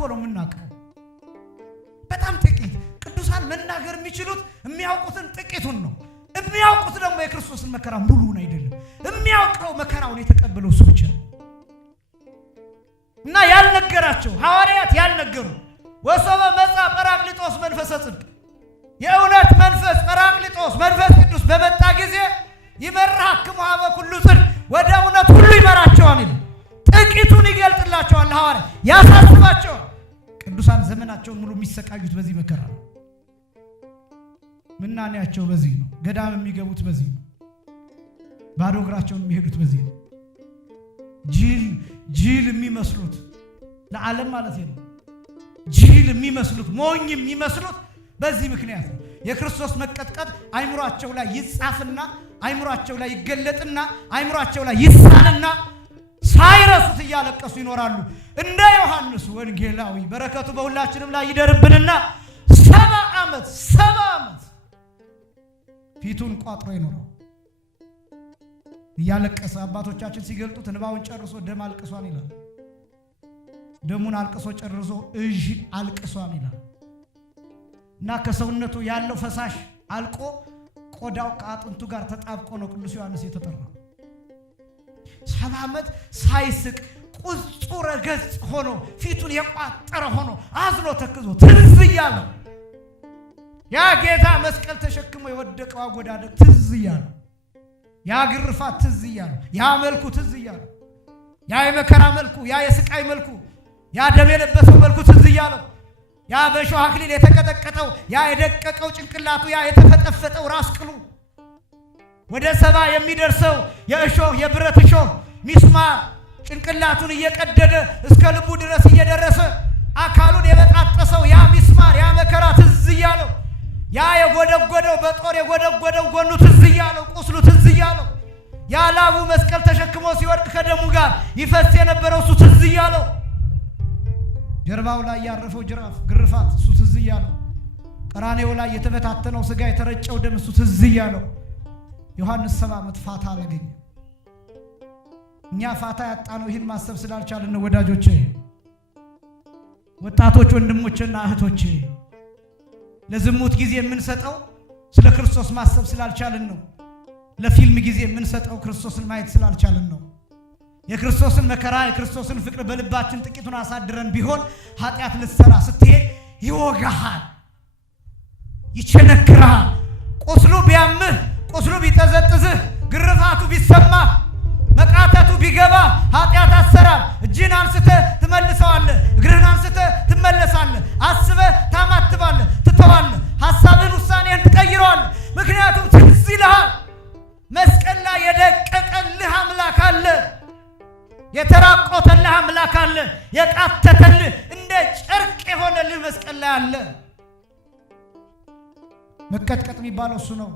እኮ ነው የምናውቀው በጣም ጥቂት ቅዱሳን መናገር የሚችሉት የሚያውቁትን ጥቂቱን ነው የሚያውቁት ደግሞ የክርስቶስን መከራ ሙሉውን አይደለም የሚያውቀው መከራውን የተቀበለው እሱ ብቻ ነው እና ያልነገራቸው ሐዋርያት ያልነገሩ ወሶበ መጻ ጰራቅሊጦስ መንፈሰ ጽድቅ የእውነት መንፈስ ጰራቅሊጦስ መንፈስ ቅዱስ በመጣ ጊዜ ይመራክሙ ኀበ ኩሉ ጽድቅ ወደ እውነት ሁሉ ይመራቸዋል ጥቂቱን ይገልጥላቸዋል ሐዋርያት ያሳስባቸዋል ቅዱሳን ዘመናቸውን ሙሉ የሚሰቃዩት በዚህ መከራ ነው ምናኔያቸው በዚህ ነው ገዳም የሚገቡት በዚህ ነው ባዶ እግራቸውን የሚሄዱት በዚህ ነው ጅል የሚመስሉት ለዓለም ማለት ነው ጅል የሚመስሉት ሞኝ የሚመስሉት በዚህ ምክንያት ነው የክርስቶስ መቀጥቀጥ አይምሮአቸው ላይ ይጻፍና አይምሮአቸው ላይ ይገለጥና አይምሮአቸው ላይ ይሳልና ሳይረሱት እያለቀሱ ይኖራሉ እንደ ዮሐንስ ወንጌላዊ በረከቱ በሁላችንም ላይ ይደርብንና 70 ዓመት ፊቱን ቋጥሮ ይኖራል ያለቀሰ አባቶቻችን ሲገልጡት እንባውን ጨርሶ ደም አልቅሷን ይላል ደሙን አልቅሶ ጨርሶ እጅ አልቅሷን ይላል እና ከሰውነቱ ያለው ፈሳሽ አልቆ ቆዳው ከአጥንቱ ጋር ተጣብቆ ነው ቅዱስ ዮሐንስ የተጠራው 70 ዓመት ሳይስቅ ቁጹረ ገጽ ሆኖ ፊቱን የቋጠረ ሆኖ አዝኖ ተክዞ ትዝ ይያለው ያ ጌታ መስቀል ተሸክሞ የወደቀው አጎዳደቅ ትዝ ይያለው ያ ግርፋት ትዝ ይያለው ያ መልኩ ትዝ ይያለው ያ የመከራ መልኩ ያ የስቃይ መልኩ ያ ደም የለበሰው መልኩ ትዝ ይያለው ያ በእሾህ አክሊል የተቀጠቀጠው ያ የደቀቀው ጭንቅላቱ ያ የተፈጠፈጠው ራስ ቅሉ ወደ 70 የሚደርሰው የእሾህ የብረት እሾህ ሚስማር ጭንቅላቱን እየቀደደ እስከ ልቡ ድረስ እየደረሰ አካሉን የበጣጠሰው ያ ሚስማር ያ መከራ ትዝ ይያለው ያ የጎደጎደው በጦር የጎደጎደው ጎኑ ትዝ ይያለው ቁስሉ ትዝ ይያለው ያ ላቡ መስቀል ተሸክሞ ሲወድቅ ከደሙ ጋር ይፈስ የነበረው እሱ ትዝ ይያለው ጀርባው ላይ ያረፈው ጅራፍ ግርፋት እሱ ትዝ ይያለው ቀራኔው ላይ የተበታተነው ስጋ የተረጨው ደም እሱ ትዝ ይያለው ዮሐንስ 70 ዓመት ፋታ አላገኘ እኛ ፋታ ያጣነው ይህን ማሰብ ስላልቻልን ነው ወዳጆቼ ወጣቶች ወንድሞችና እህቶቼ ለዝሙት ጊዜ የምንሰጠው ስለ ክርስቶስ ማሰብ ስላልቻልን ነው ለፊልም ጊዜ የምንሰጠው ክርስቶስን ማየት ስላልቻልን ነው የክርስቶስን መከራ የክርስቶስን ፍቅር በልባችን ጥቂቱን አሳድረን ቢሆን ኃጢአት ልትሰራ ስትሄድ ይወጋሃል ይቸነክራል ቁስሉ ቢያምህ ቁስሉ ቢጠዘጥዝህ ግርፋቱ ቢሰማ መቃተቱ ቢገባ ኃጢአት አሰራር እጅን አንስተህ ትመልሰዋለህ እግርህን አንስተህ ትመለሳለህ አስበህ ታማትባለህ ትተዋለህ ሐሳብህን ውሳኔህን ትቀይረዋለህ ምክንያቱም ትዝ ይልሃል መስቀል ላይ የደቀቀልህ አምላክ አለ የተራቆተልህ አምላክ አለ የቃተተልህ እንደ ጨርቅ የሆነልህ መስቀል ላይ አለ መቀጥቀጥ የሚባለው እሱ ነው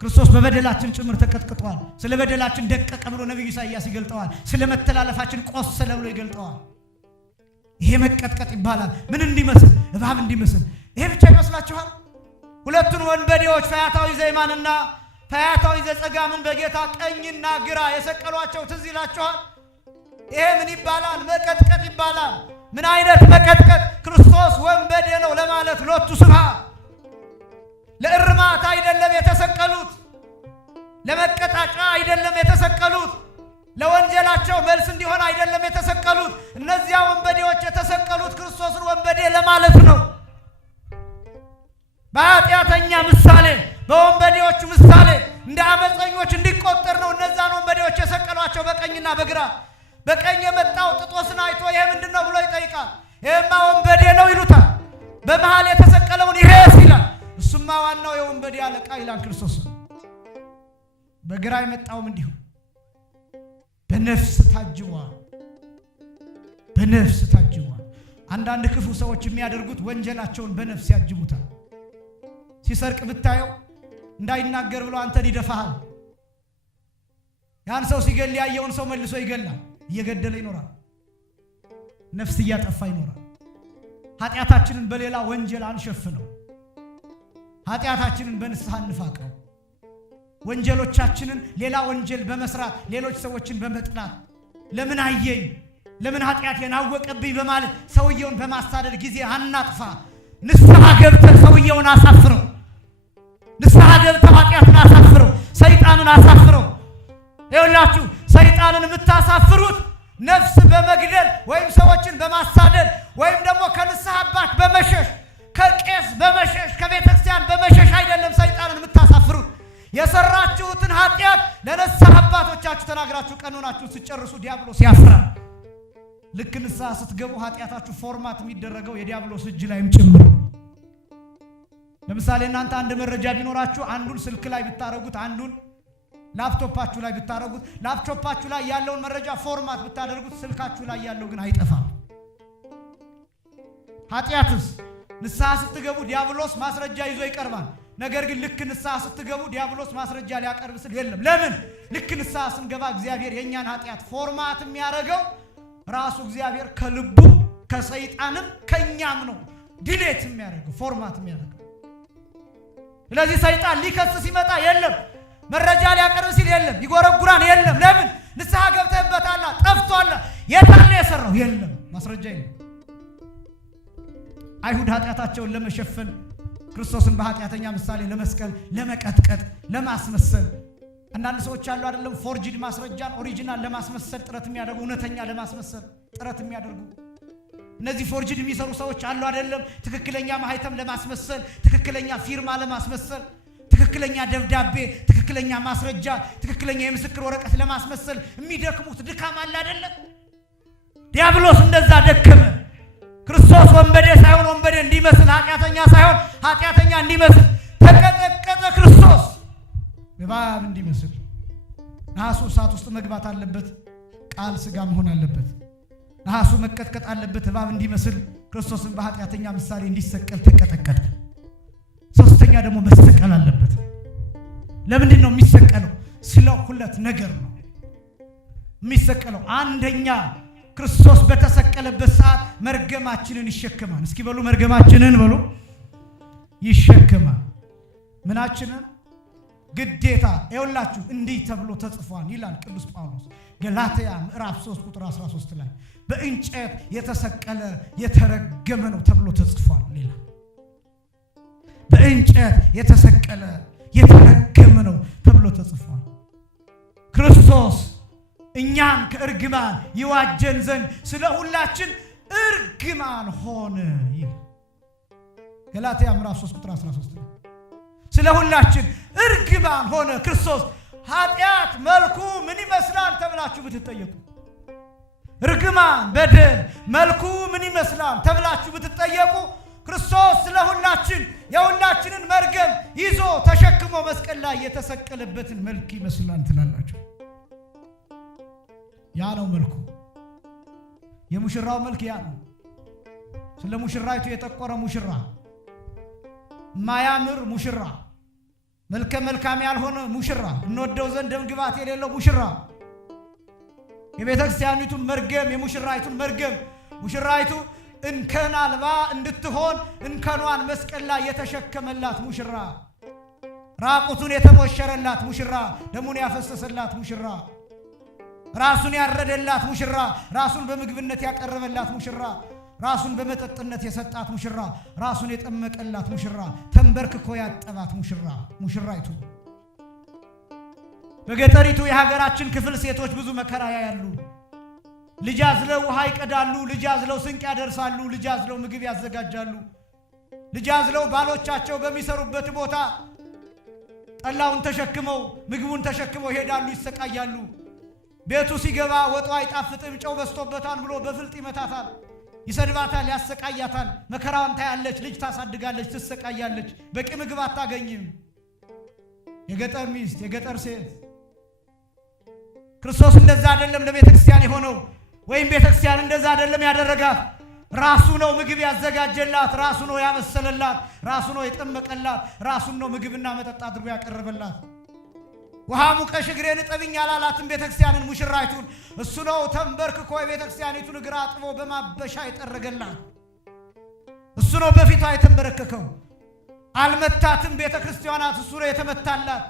ክርስቶስ በበደላችን ጭምር ተቀጥቅጧል ስለ በደላችን ደቀቀ ብሎ ነብዩ ኢሳይያስ ይገልጠዋል ስለ መተላለፋችን ቆሰለ ብሎ ይገልጠዋል ይሄ መቀጥቀጥ ይባላል ምን እንዲመስል እባብ እንዲመስል ይሄ ብቻ ይመስላችኋል ሁለቱን ወንበዴዎች ፈያታዊ ዘይማንና ፈያታዊ ዘጸጋምን በጌታ ቀኝና ግራ የሰቀሏቸው ትዝ ይላችኋል ይሄ ምን ይባላል መቀጥቀጥ ይባላል ምን አይነት መቀጥቀጥ ክርስቶስ ወንበዴ ነው ለማለት ሎቱ ስብሐት ለእርማት አይደለም የተሰቀሉት ለመቀጣጫ አይደለም የተሰቀሉት ለወንጀላቸው መልስ እንዲሆን አይደለም የተሰቀሉት እነዚያ ወንበዴዎች የተሰቀሉት ክርስቶስን ወንበዴ ለማለት ነው በኃጢአተኛ ምሳሌ በወንበዴዎቹ ምሳሌ እንደ አመፀኞች እንዲቆጠር ነው እነዛን ወንበዴዎች የሰቀሏቸው በቀኝና በግራ በቀኝ የመጣው ጥጦስን አይቶ ይሄ ምንድነው ብሎ ይጠይቃል ይሄማ ወንበዴ ነው ይሉታል በመሃል የተሰቀለውን ይሄስ ይላል እሱማ ዋናው የወንበዴ አለቃ ይላል ክርስቶስ በግራ የመጣውም እንዲሁ በነፍስ ታጅቧል አንዳንድ ክፉ ሰዎች የሚያደርጉት ወንጀላቸውን በነፍስ ያጅቡታል ሲሰርቅ ብታየው እንዳይናገር ብሎ አንተን ይደፋሃል ያን ሰው ሲገል ያየውን ሰው መልሶ ይገላል እየገደለ ይኖራል ነፍስ እያጠፋ ይኖራል ኃጢአታችንን በሌላ ወንጀል አንሸፍነው ኃጢአታችንን በንስሐ እንፋቀው ወንጀሎቻችንን ሌላ ወንጀል በመስራት ሌሎች ሰዎችን በመጥላት ለምን አየኝ ለምን ኃጢአቴን አወቀብኝ በማለት ሰውየውን በማሳደድ ጊዜ አናጥፋ። ንስሐ ገብተህ ሰውየውን አሳፍረው። ንስሐ ገብተህ ኃጢአትን አሳፍረው፣ ሰይጣንን አሳፍረው። ይኸውላችሁ ሰይጣንን የምታሳፍሩት ነፍስ በመግደል ወይም ሰዎችን በማሳደድ ወይም ደግሞ ከንስሐ አባት በመሸሽ ከቄስ በመሸሽ ከቤተክርስቲያን በመሸሽ አይደለም ሰይጣንን የምታሳፍሩት። የሰራችሁትን ኃጢአት ለንስሐ አባቶቻችሁ ተናግራችሁ ቀኖናችሁ ሲጨርሱ ዲያብሎስ ያፍራል። ልክ ንስሐ ስትገቡ ኃጢአታችሁ ፎርማት የሚደረገው የዲያብሎስ እጅ ላይም ጭምር። ለምሳሌ እናንተ አንድ መረጃ ቢኖራችሁ አንዱን ስልክ ላይ ብታረጉት፣ አንዱን ላፕቶፓችሁ ላይ ብታረጉት፣ ላፕቶፓችሁ ላይ ያለውን መረጃ ፎርማት ብታደርጉት ስልካችሁ ላይ ያለው ግን አይጠፋም። ኃጢአትስ ንስሐ ስትገቡ ዲያብሎስ ማስረጃ ይዞ ይቀርባል። ነገር ግን ልክ ንስሐ ስትገቡ ዲያብሎስ ማስረጃ ሊያቀርብ ስል የለም። ለምን? ልክ ንስሐ ስንገባ እግዚአብሔር የኛን ኃጢአት ፎርማት የሚያደርገው ራሱ እግዚአብሔር ከልቡ ከሰይጣንም ከኛም ነው ዲሌት የሚያደርገው ፎርማት የሚያደርገው። ስለዚህ ሰይጣን ሊከስ ሲመጣ የለም፣ መረጃ ሊያቀርብ ሲል የለም፣ ይጎረጉራን የለም። ለምን? ንስሐ ገብተህበታል፣ ጠፍቷል፣ የታለ የሰራው የለም፣ ማስረጃ የለም። አይሁድ ኃጢአታቸውን ለመሸፈን ክርስቶስን በኃጢአተኛ ምሳሌ ለመስቀል፣ ለመቀጥቀጥ፣ ለማስመሰል አንዳንድ ሰዎች አሉ አይደለም፣ ፎርጂድ ማስረጃን ኦሪጂናል ለማስመሰል ጥረት የሚያደርጉ፣ እውነተኛ ለማስመሰል ጥረት የሚያደርጉ እነዚህ ፎርጂድ የሚሰሩ ሰዎች አሉ አይደለም። ትክክለኛ ማህተም ለማስመሰል፣ ትክክለኛ ፊርማ ለማስመሰል፣ ትክክለኛ ደብዳቤ፣ ትክክለኛ ማስረጃ፣ ትክክለኛ የምስክር ወረቀት ለማስመሰል የሚደክሙት ድካም አለ አይደለም። ዲያብሎስ እንደዛ ደከመ። ክርስቶስ ወንበዴ ሳይሆን ወንበዴ እንዲመስል፣ ኃጢአተኛ ሳይሆን ኃጢአተኛ እንዲመስል ተቀጠቀጠ። ክርስቶስ እባብ እንዲመስል ነሐሱ እሳት ውስጥ መግባት አለበት። ቃል ሥጋ መሆን አለበት። ነሐሱ መቀጥቀጥ አለበት። እባብ እንዲመስል ክርስቶስን በኃጢአተኛ ምሳሌ እንዲሰቀል ተቀጠቀጠ። ሶስተኛ ደግሞ መሰቀል አለበት። ለምንድን ነው የሚሰቀለው? ስለ ሁለት ነገር ነው የሚሰቀለው። አንደኛ ክርስቶስ በተሰቀለበት ሰዓት መርገማችንን ይሸከማል። እስኪ በሉ መርገማችንን በሉ ይሸከማል። ምናችንን? ግዴታ። ይኸውላችሁ እንዲህ ተብሎ ተጽፏል ይላል ቅዱስ ጳውሎስ ገላትያ ምዕራፍ 3 ቁጥር 13 ላይ በእንጨት የተሰቀለ የተረገመ ነው ተብሎ ተጽፏል ይላል። በእንጨት የተሰቀለ የተረገመ ነው ተብሎ ተጽፏል። ክርስቶስ እኛን ከእርግማን ይዋጀን ዘንድ ስለ ሁላችን እርግማን ሆነ ይላል ገላትያ ምዕራፍ 3 ቁጥር 13 ላይ ስለ ሁላችን እርግማን ሆነ ክርስቶስ። ኃጢአት መልኩ ምን ይመስላል ተብላችሁ ብትጠየቁ፣ እርግማን በደል መልኩ ምን ይመስላል ተብላችሁ ብትጠየቁ፣ ክርስቶስ ስለ ሁላችን የሁላችንን መርገም ይዞ ተሸክሞ መስቀል ላይ የተሰቀለበትን መልክ ይመስላል ትላላችሁ። ያ ነው መልኩ። የሙሽራው መልክ ያ ነው። ስለ ሙሽራይቱ የጠቆረ ሙሽራ፣ ማያምር ሙሽራ፣ መልከ መልካም ያልሆነ ሙሽራ፣ እንወደው ዘንድ ደም ግባት የሌለው ሙሽራ፣ የቤተ ክርስቲያኒቱን መርገም የሙሽራይቱን መርገም ሙሽራይቱ እንከን አልባ እንድትሆን እንከኗን መስቀል ላይ የተሸከመላት ሙሽራ፣ ራቁቱን የተሞሸረላት ሙሽራ፣ ደሙን ያፈሰሰላት ሙሽራ፣ ራሱን ያረደላት ሙሽራ፣ ራሱን በምግብነት ያቀረበላት ሙሽራ፣ ራሱን በመጠጥነት የሰጣት ሙሽራ፣ ራሱን የጠመቀላት ሙሽራ፣ ተንበርክኮ ያጠባት ሙሽራ ሙሽራይቱ። በገጠሪቱ የሀገራችን ክፍል ሴቶች ብዙ መከራ ያያሉ። ልጅ አዝለው ውሃ ይቀዳሉ፣ ልጅ አዝለው ስንቅ ያደርሳሉ፣ ልጅ አዝለው ምግብ ያዘጋጃሉ፣ ልጅ አዝለው ባሎቻቸው በሚሰሩበት ቦታ ጠላውን ተሸክመው ምግቡን ተሸክመው ይሄዳሉ፣ ይሰቃያሉ። ቤቱ ሲገባ ወጡ አይጣፍጥም ጨው በስቶበታል ብሎ በፍልጥ ይመታታል፣ ይሰድባታል፣ ያሰቃያታል። መከራዋን ታያለች። ልጅ ታሳድጋለች፣ ትሰቃያለች፣ በቂ ምግብ አታገኝም። የገጠር ሚስት፣ የገጠር ሴት። ክርስቶስ እንደዛ አይደለም ለቤተ ክርስቲያን የሆነው፣ ወይም ቤተ ክርስቲያን እንደዛ አይደለም ያደረጋት። ራሱ ነው ምግብ ያዘጋጀላት፣ ራሱ ነው ያመሰለላት፣ ራሱ ነው የጠመቀላት፣ ራሱ ነው ምግብና መጠጥ አድርጎ ያቀረበላት። ውሃ ሙቀሽ እግሬን እጠብኝ አላላትም ቤተ ክርስቲያንን ሙሽራይቱን። እሱ ነው ተንበርክኮ የቤተ ክርስቲያኒቱን እግር አጥቦ በማበሻ የጠረገላት። እሱ ነው በፊቷ የተንበረከከው። አልመታትም ቤተ ክርስቲያናት፣ እሱ ነው የተመታላት።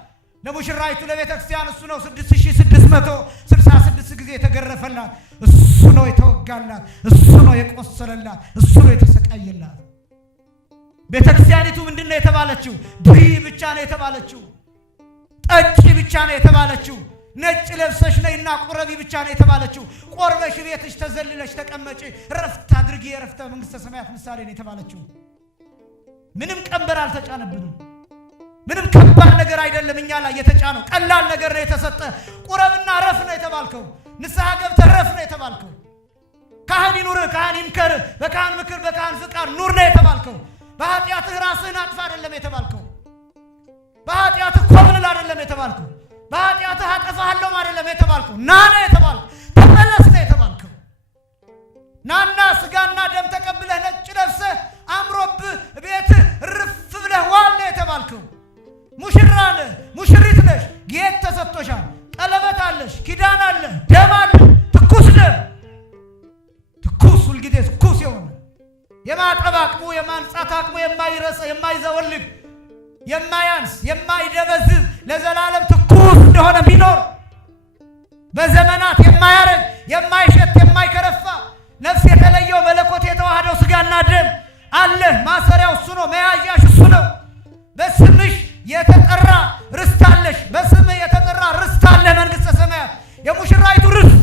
ለሙሽራይቱ ለቤተ ክርስቲያን እሱ ነው 6666 ጊዜ የተገረፈላት፣ እሱ ነው የተወጋላት፣ እሱ ነው የቆሰለላት፣ እሱ ነው የተሰቃየላት። ቤተ ክርስቲያኒቱ ምንድነው የተባለችው? ብሪ ብቻ ነው የተባለችው። ጠጪ ብቻ ነው የተባለችው። ነጭ ለብሰሽ ነይና ቁረቢ ብቻ ነው የተባለችው። ቆርበሽ ቤትሽ ተዘልለሽ ተቀመጪ፣ ረፍት አድርጊ፣ የረፍተ መንግስተ ሰማያት ምሳሌ ነው የተባለችው። ምንም ቀንበር አልተጫነብንም። ምንም ከባድ ነገር አይደለም እኛ ላይ የተጫነው፣ ቀላል ነገር ነው የተሰጠ። ቁረብና ረፍ ነው የተባልከው። ንስሐ ገብተህ ረፍ ነው የተባልከው። ካህን ይኑር፣ ካህን ይምከር፣ በካህን ምክር በካህን ፍቃድ ኑር ነው የተባልከው። በኃጢአትህ ራስህን አጥፋ አይደለም የተባልከው። በኃጢአትህ ኮብልል አይደለም የተባልከው። በኃጢአትህ አጠፋለሁ አይደለም የተባልከው። ና ነው የተባልከው። ተመለስ ነው የተባልከው። ናና ስጋና ደም ተቀብለህ ነጭ ለብሰህ አምሮብህ ቤትህ ርፍ ብለህ ዋል ነው የተባልከው። ሙሽራ ነህ፣ ሙሽሪት ነሽ፣ ጌጥ ተሰጥቶሻል፣ ቀለበት አለሽ፣ ኪዳን አለ፣ ደም አለ፣ ትኩስ ደም፣ ትኩስ ሁልጊዜ ትኩስ የሆነ የማጠብ አቅሙ የማንጻት አቅሙ የማይረሳ የማይዘወልግ የማያንስ የማይደበዝዝ ለዘላለም ትኩስ እንደሆነ ቢኖር በዘመናት የማያረግ የማይሸት የማይከረፋ ነፍስ የተለየው መለኮት የተዋህደው ስጋና ደም አለ። ማሰሪያው እሱ ነው፣ መያዣሽ እሱ ነው። በስምሽ የተጠራ ርስት አለሽ። በስምህ የተጠራ ርስት አለ፣ መንግስተ ሰማያት የሙሽራይቱ ርስት።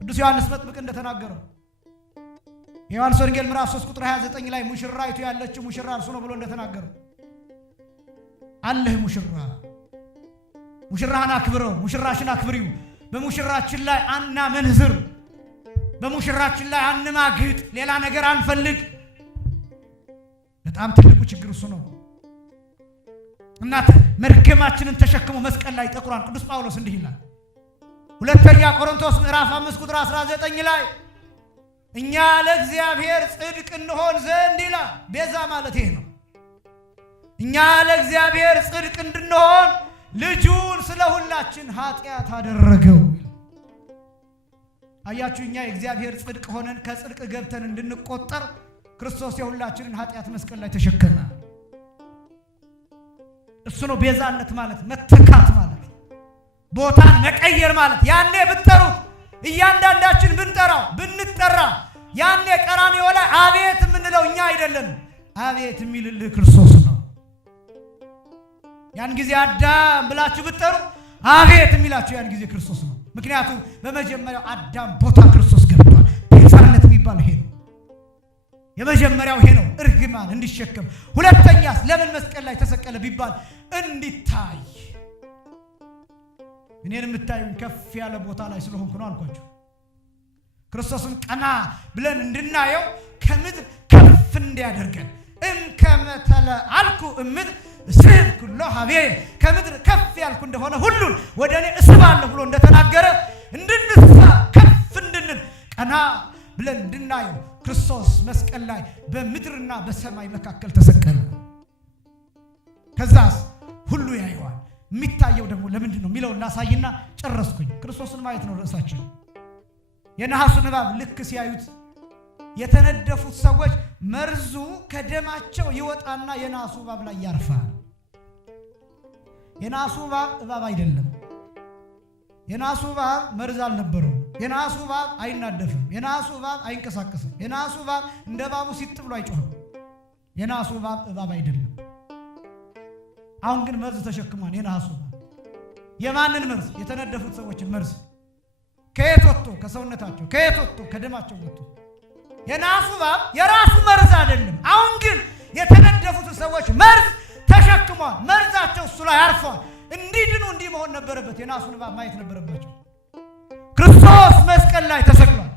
ቅዱስ ዮሐንስ መጥምቅ እንደተናገረው የዮሐንስ ወንጌል ምዕራፍ 3 ቁጥር 29 ላይ ሙሽራይቱ ያለችው ሙሽራ እርሱ ነው ብሎ እንደተናገረው አለህ ሙሽራ። ሙሽራህን አክብረው፣ ሙሽራሽን አክብሪው። በሙሽራችን ላይ አናመንዝር፣ በሙሽራችን ላይ አንማግጥ፣ ሌላ ነገር አንፈልግ። በጣም ትልቁ ችግር እሱ ነው። እናት መርገማችንን ተሸክሞ መስቀል ላይ ጠቁሯን። ቅዱስ ጳውሎስ እንዲህ ይላል ሁለተኛ ቆሮንቶስ ምዕራፍ 5 ቁጥር 19 ላይ እኛ ለእግዚአብሔር ጽድቅ እንሆን ዘንድ ይላል። ቤዛ ማለት ይሄ ነው። እኛ ለእግዚአብሔር ጽድቅ እንድንሆን ልጁን ስለ ሁላችን ኃጢአት አደረገው። አያችሁ፣ እኛ የእግዚአብሔር ጽድቅ ሆነን ከጽድቅ ገብተን እንድንቆጠር ክርስቶስ የሁላችንን ኃጢአት መስቀል ላይ ተሸከመ። እሱ ነው ቤዛነት ማለት፣ መተካት ማለት፣ ቦታን መቀየር ማለት። ያኔ ብትጠሩት እያንዳንዳችን ብንጠራ ያኔ ቀራንዮ ላይ አቤት የምንለው እኛ አይደለም፣ አቤት የሚልልህ ክርስቶስ ነው። ያን ጊዜ አዳም ብላችሁ ብትጠሩ አቤት የሚላችሁ ያን ጊዜ ክርስቶስ ነው። ምክንያቱም በመጀመሪያው አዳም ቦታ ክርስቶስ ገብቷል። ቤዛነት የሚባል ይሄ ነው። የመጀመሪያው ይሄ ነው፣ እርግማን እንዲሸከም። ሁለተኛስ ለምን መስቀል ላይ ተሰቀለ ቢባል እንዲታይ። እኔን የምታዩኝ ከፍ ያለ ቦታ ላይ ስለሆንኩ ነው አልኳችሁ። ክርስቶስን ቀና ብለን እንድናየው ከምድር ከፍ እንዲያደርገን እምከመተለ አልኩ እምድር እስብ ኩሎ ሀቤ፣ ከምድር ከፍ ያልኩ እንደሆነ ሁሉን ወደ እኔ እስባለሁ ብሎ እንደተናገረ እንድንሳ ከፍ እንድንል ቀና ብለን እንድናየው ክርስቶስ መስቀል ላይ በምድርና በሰማይ መካከል ተሰቀለ። ከዛስ ሁሉ ያየዋል። የሚታየው ደግሞ ለምንድን ነው የሚለውን ላሳይና ጨረስኩኝ። ክርስቶስን ማየት ነው ርዕሳችን። የነሐሱን እባብ ልክ ሲያዩት የተነደፉት ሰዎች መርዙ ከደማቸው ይወጣና የነሐሱ እባብ ላይ ያርፋል። የነሐሱ እባብ አይደለም። የነሐሱ እባብ መርዝ አልነበረው። የነሐሱ እባብ አይናደፍም። የነሐሱ እባብ አይንቀሳቀስም። የነሐሱ እባብ እንደ እባቡ ሲጥ ብሎ አይጮህም። የነሐሱ እባብ አይደለም። አሁን ግን መርዝ ተሸክሟል። የነሐሱ እባብ የማንን መርዝ? የተነደፉት ሰዎችን መርዝ። ከየት ወጥቶ? ከሰውነታቸው። ከየት ወጥቶ? ከደማቸው ወጥቶ። የነሐሱ እባብ የራሱ መርዝ አይደለም። አሁን ግን የተነደፉት ሰዎች መርዝ ተሸክሟል። መርዛቸው እሱ ላይ አርፏል። እንዲድኑ እንዲህ መሆን ነበረበት። የነሐሱን እባብ ማየት ነበረባቸው። ክርስቶስ መስቀል ላይ ተሰቅሏል።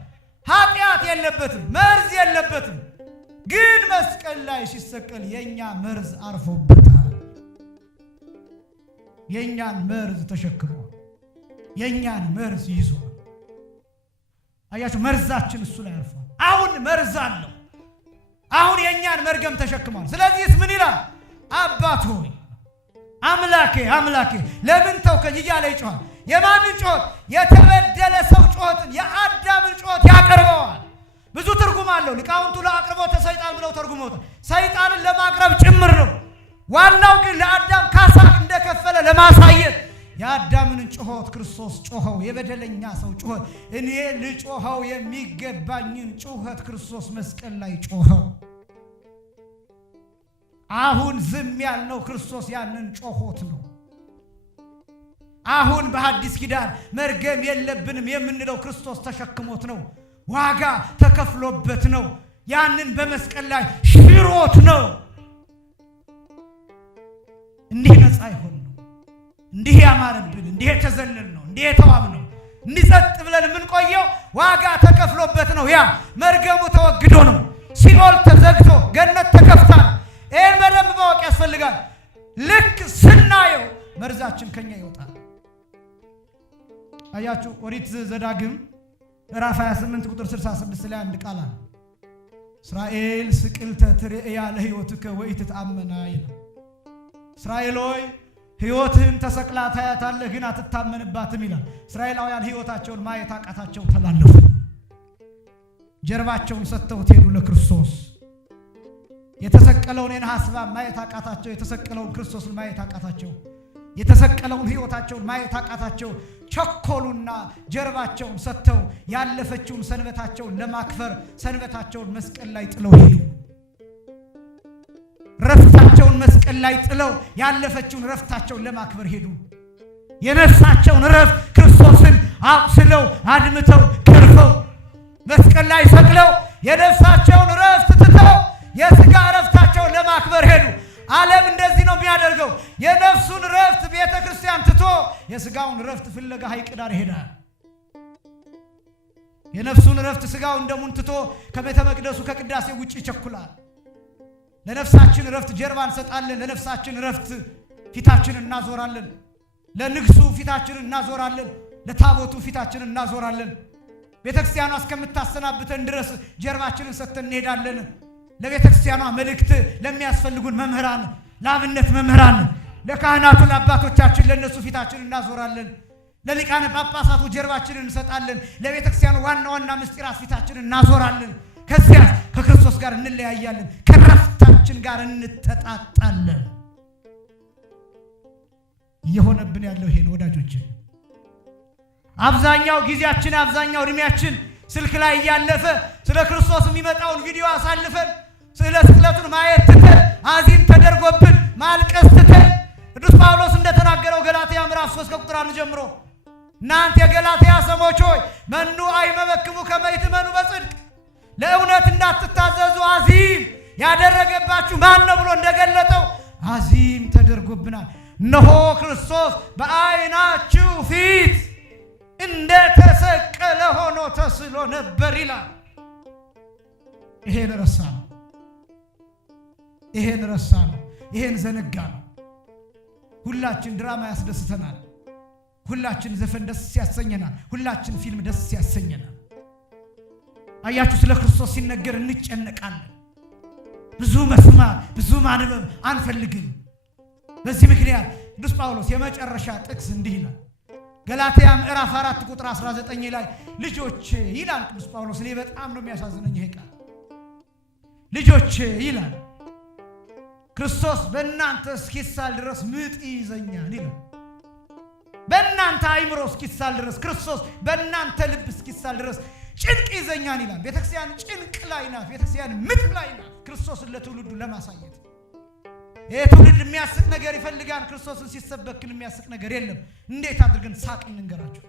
ኃጢአት የለበትም፣ መርዝ የለበትም። ግን መስቀል ላይ ሲሰቀል የኛ መርዝ አርፎበታል። የኛን መርዝ ተሸክሟል። የኛን መርዝ ይዟል። አያችሁ፣ መርዛችን እሱ ላይ አርፏል። አሁን መርዝ አለው። አሁን የኛን መርገም ተሸክሟል። ስለዚህስ ምን ይላል? አባት ሆይ አምላኬ አምላኬ ለምን ተውከኝ እያለ ይጮሃል። የማንን ጮት? የተበደለ ሰው ጮትን፣ የአዳምን ጮት ያቀርበዋል። ብዙ ትርጉም አለው። ሊቃውንቱ ለአቅርቦተ ሰይጣን ብለው ተርጉመውታል። ሰይጣንን ለማቅረብ ጭምር ነው። ዋናው ግን ለአዳም ካሳ እንደከፈለ ለማሳየት የአዳምን ጩኸት ክርስቶስ ጮኸው። የበደለኛ ሰው ጩኸት፣ እኔ ልጮኸው የሚገባኝን ጩኸት ክርስቶስ መስቀል ላይ ጮኸው። አሁን ዝም ያልነው ክርስቶስ ያንን ጮኸት ነው። አሁን በሐዲስ ኪዳን መርገም የለብንም የምንለው ክርስቶስ ተሸክሞት ነው። ዋጋ ተከፍሎበት ነው። ያንን በመስቀል ላይ ሽሮት ነው። እንዲህ ነፃ ይሆን ነው፣ እንዲህ ያማረብን፣ እንዲህ የተዘለል ነው፣ እንዲህ የተዋብ ነው፣ እንዲህ ጸጥ ብለን የምንቆየው ዋጋ ተከፍሎበት ነው። ያ መርገሙ ተወግዶ ነው። ሲኦል ተዘግቶ ገነት ተከፍታ። ይህን በደንብ ማወቅ ያስፈልጋል። ልክ ስናየው መርዛችን ከኛ ይወጣል። አያችሁ ኦሪት ዘዳግም ምዕራፍ 28 ቁጥር 66 ላይ አንድ ቃል አለ። እስራኤል ስቅልተ ትርእያ ለሕይወትከ ወኢትትአመና ይላል። እስራኤል ሆይ ሕይወትህን ተሰቅላ ታያታለህ ግን አትታመንባትም ይላል። እስራኤላውያን ሕይወታቸውን ማየት አቃታቸው፣ ተላለፉ። ጀርባቸውን ሰጥተውት ሄዱ ለክርስቶስ። የተሰቀለውን የነሐስ እባብ ማየት አቃታቸው። የተሰቀለውን ክርስቶስን ማየት አቃታቸው። የተሰቀለውን ሕይወታቸውን ማየት አቃታቸው። ቸኮሉና ጀርባቸውን ሰጥተው ያለፈችውን ሰንበታቸውን ለማክበር ሰንበታቸውን መስቀል ላይ ጥለው ሄዱ። ረፍታቸውን መስቀል ላይ ጥለው ያለፈችውን ረፍታቸውን ለማክበር ሄዱ። የነፍሳቸውን ረፍት ክርስቶስን አቁስለው አድምተው ገርፈው መስቀል ላይ ሰቅለው የነፍሳቸውን ረፍት ትተው የሥጋ ረፍታቸውን ለማክበር ሄዱ። ዓለም እንደዚህ ነው የሚያደርገው። የነፍሱን ረፍት ቤተ ክርስቲያን ትቶ የሥጋውን ረፍት ፍለጋ ሐይቅ ዳር ይሄዳል። የነፍሱን ረፍት ሥጋውን ደሙን ትቶ ከቤተ መቅደሱ ከቅዳሴ ውጪ ይቸኩላል። ለነፍሳችን ረፍት ጀርባ እንሰጣለን። ለነፍሳችን ረፍት ፊታችንን እናዞራለን። ለንግሱ ፊታችንን እናዞራለን። ለታቦቱ ፊታችንን እናዞራለን። ቤተ ክርስቲያኗ እስከምታሰናብተን ድረስ ጀርባችንን ሰጥተን እንሄዳለን። ለቤተ ክርስቲያኗ መልእክት ለሚያስፈልጉን መምህራን፣ ለአብነት መምህራን፣ ለካህናቱ፣ ለአባቶቻችን ለነሱ ፊታችንን እናዞራለን። ለሊቃነ ጳጳሳቱ ጀርባችንን እንሰጣለን። ለቤተ ክርስቲያኑ ዋና ዋና ምስጢራት ፊታችንን እናዞራለን። ከዚያ ከክርስቶስ ጋር እንለያያለን። ከረፍታችን ጋር እንተጣጣለን። እየሆነብን ያለው ይሄ ነው ወዳጆች። አብዛኛው ጊዜያችን አብዛኛው እድሜያችን ስልክ ላይ እያለፈ ስለ ክርስቶስ የሚመጣውን ቪዲዮ አሳልፈን ስለ ስቅለቱን ማየት ትተን አዚም ተደርጎብን ማልቀስ ትተን ቅዱስ ጳውሎስ እንደተናገረው ገላትያ ምዕራፍ 3 ከቁጥር 1 ጀምሮ እናንተ የገላትያ ሰዎች ሆይ መኑ አይመበክሙ ከመ ይትመኑ በጽድቅ ለእውነት እንዳትታዘዙ አዚም ያደረገባችሁ ማን ነው ብሎ እንደገለጠው አዚም ተደርጎብናል። እነሆ ክርስቶስ በዓይናችሁ ፊት እንደተሰቀለ ሆኖ ተስሎ ነበር ይላል። ይሄን ረሳ ነው። ይሄን ዘነጋ ነው። ሁላችን ድራማ ያስደስተናል። ሁላችን ዘፈን ደስ ያሰኘናል። ሁላችን ፊልም ደስ ያሰኘናል። አያችሁ ስለ ክርስቶስ ሲነገር እንጨነቃለን። ብዙ መስማት ብዙ ማንበብ አንፈልግም። በዚህ ምክንያት ቅዱስ ጳውሎስ የመጨረሻ ጥቅስ እንዲህ ይላል። ገላትያ ምዕራፍ 4 ቁጥር 19 ላይ ልጆች ይላል ቅዱስ ጳውሎስ። እኔ በጣም ነው የሚያሳዝነኝ ይሄ ቃል። ልጆች ይላል ክርስቶስ በእናንተ እስኪሳል ድረስ ምጥ ይዘኛል ይላል። በእናንተ አይምሮ እስኪሳል ድረስ ክርስቶስ በእናንተ ልብ እስኪሳል ድረስ ጭንቅ ይዘኛል ይላል። ቤተክርስቲያን ጭንቅ ላይ ናት። ቤተክርስቲያን ምጥ ላይ ናት። ክርስቶስን ለትውልዱ ለማሳየት ይሄ ትውልድ የሚያስቅ ነገር ይፈልጋል። ክርስቶስን ሲሰበክን የሚያስቅ ነገር የለም። እንዴት አድርገን ሳቅ እንንገራችሁ?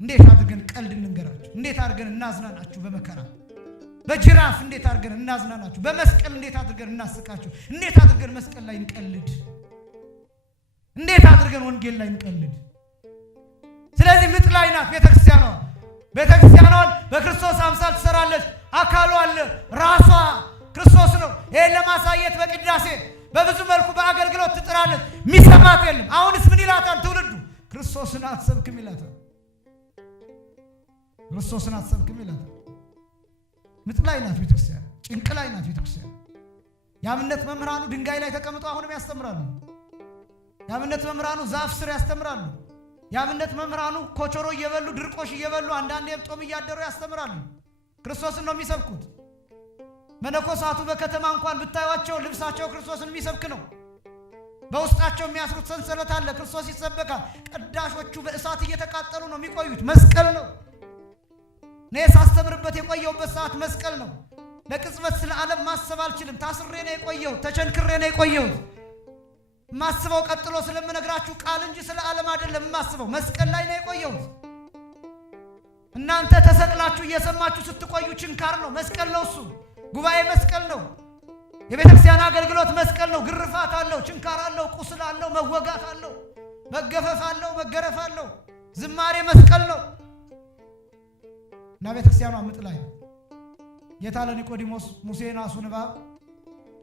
እንዴት አድርገን ቀልድ እንንገራችሁ? እንዴት አድርገን እናዝናናችሁ? በመከራ በጅራፍ እንዴት አድርገን እናዝናናችሁ? በመስቀል እንዴት አድርገን እናስቃችሁ? እንዴት አድርገን መስቀል ላይ እንቀልድ? እንዴት አድርገን ወንጌል ላይ እንቀልድ? ስለዚህ ምጥ ላይ ናት ቤተክርስቲያኗ። ቤተክርስቲያኗን በክርስቶስ አምሳል ትሰራለች። አካሉ አለ፣ ራሷ ክርስቶስ ነው። ይሄን ለማሳየት በቅዳሴ በብዙ መልኩ በአገልግሎት ትጥራለች። ሚሰማት የለም። አሁንስ ምን ይላታል ትውልዱ? ክርስቶስን አትሰብክም ይላታል። ክርስቶስን አትሰብክም ይላታል። ምጥ ላይ ናት ቤተክርስቲያን። ጭንቅ ላይ ናት ቤተክርስቲያን። የአብነት መምህራኑ ድንጋይ ላይ ተቀምጠው አሁንም ያስተምራሉ። የአብነት መምህራኑ ዛፍ ስር ያስተምራሉ። የአብነት መምህራኑ ኮቾሮ እየበሉ ድርቆሽ እየበሉ አንዳንዴ ጦም እያደሩ ያስተምራሉ። ክርስቶስን ነው የሚሰብኩት። መነኮሳቱ በከተማ እንኳን ብታዩዋቸው ልብሳቸው ክርስቶስን የሚሰብክ ነው። በውስጣቸው የሚያስሩት ሰንሰለት አለ። ክርስቶስ ይሰበካል። ቀዳሾቹ በእሳት እየተቃጠሉ ነው የሚቆዩት። መስቀል ነው። እኔ ሳስተምርበት የቆየሁበት ሰዓት መስቀል ነው። ለቅጽበት ስለ ዓለም ማሰብ አልችልም። ታስሬ ነው የቆየሁት። ተቸንክሬ ነው የቆየሁት። ማስበው ቀጥሎ ስለምነግራችሁ ቃል እንጂ ስለ ዓለም አይደለም ማስበው። መስቀል ላይ ነው የቆየሁት። እናንተ ተሰቅላችሁ እየሰማችሁ ስትቆዩ ችንካር ነው። መስቀል ነው እሱ። ጉባኤ መስቀል ነው። የቤተክርስቲያን አገልግሎት መስቀል ነው። ግርፋት አለው፣ ችንካር አለው፣ ቁስል አለው፣ መወጋት አለው፣ መገፈፍ አለው፣ መገረፍ አለው። ዝማሬ መስቀል ነው። እና ቤተክርስቲያኗ ምጥ ላይ ነው። ጌታ ለኒቆዲሞስ ሙሴን አሱን እባብ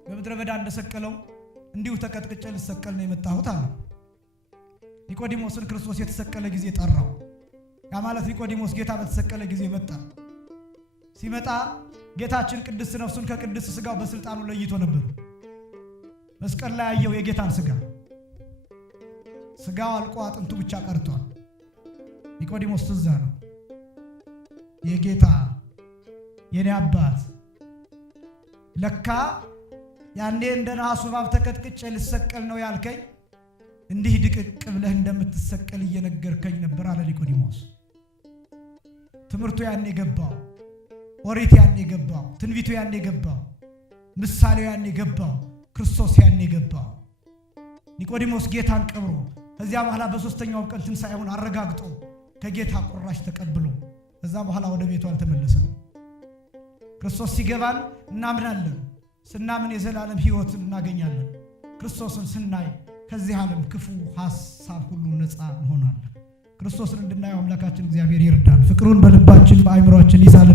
በምድረ በዳ እንደሰቀለው እንዲሁ ተቀጥቅጬ ልሰቀል ነው የመጣሁት አለ። ኒቆዲሞስን ክርስቶስ የተሰቀለ ጊዜ ጠራው። ያ ማለት ኒቆዲሞስ ጌታ በተሰቀለ ጊዜ መጣ። ሲመጣ ጌታችን ቅድስት ነፍሱን ከቅድስት ስጋው በስልጣኑ ለይቶ ነበር። መስቀል ላይ ያየው የጌታን ስጋው አልቆ አጥንቱ ብቻ ቀርቷል። ኒቆዲሞስ ትዝ አለው። የጌታ የኔ አባት ለካ ያኔ እንደ ነሐሱ እባብ ተቀጥቅጬ ልሰቀል ነው ያልከኝ እንዲህ ድቅቅ ብለህ እንደምትሰቀል እየነገርከኝ ነበር አለ ኒቆዲሞስ። ትምህርቱ ያኔ ገባው። ኦሪት ያኔ ገባው። ትንቢቱ ያኔ ገባው። ምሳሌው ያኔ ገባው። ክርስቶስ ያኔ ገባው። ኒቆዲሞስ ጌታን ቀብሮ ከዚያ በኋላ በሶስተኛው ቀን ትንሣኤውን አረጋግጦ ከጌታ ቁራሽ ተቀብሎ ከዛ በኋላ ወደ ቤቱ አልተመለሰም። ክርስቶስ ሲገባን እናምናለን። ስናምን የዘላለም ሕይወትን እናገኛለን። ክርስቶስን ስናይ ከዚህ ዓለም ክፉ ሐሳብ ሁሉ ነፃ እንሆናለን። ክርስቶስን እንድናየው አምላካችን እግዚአብሔር ይርዳን። ፍቅሩን በልባችን በአእምሮአችን ይሳል።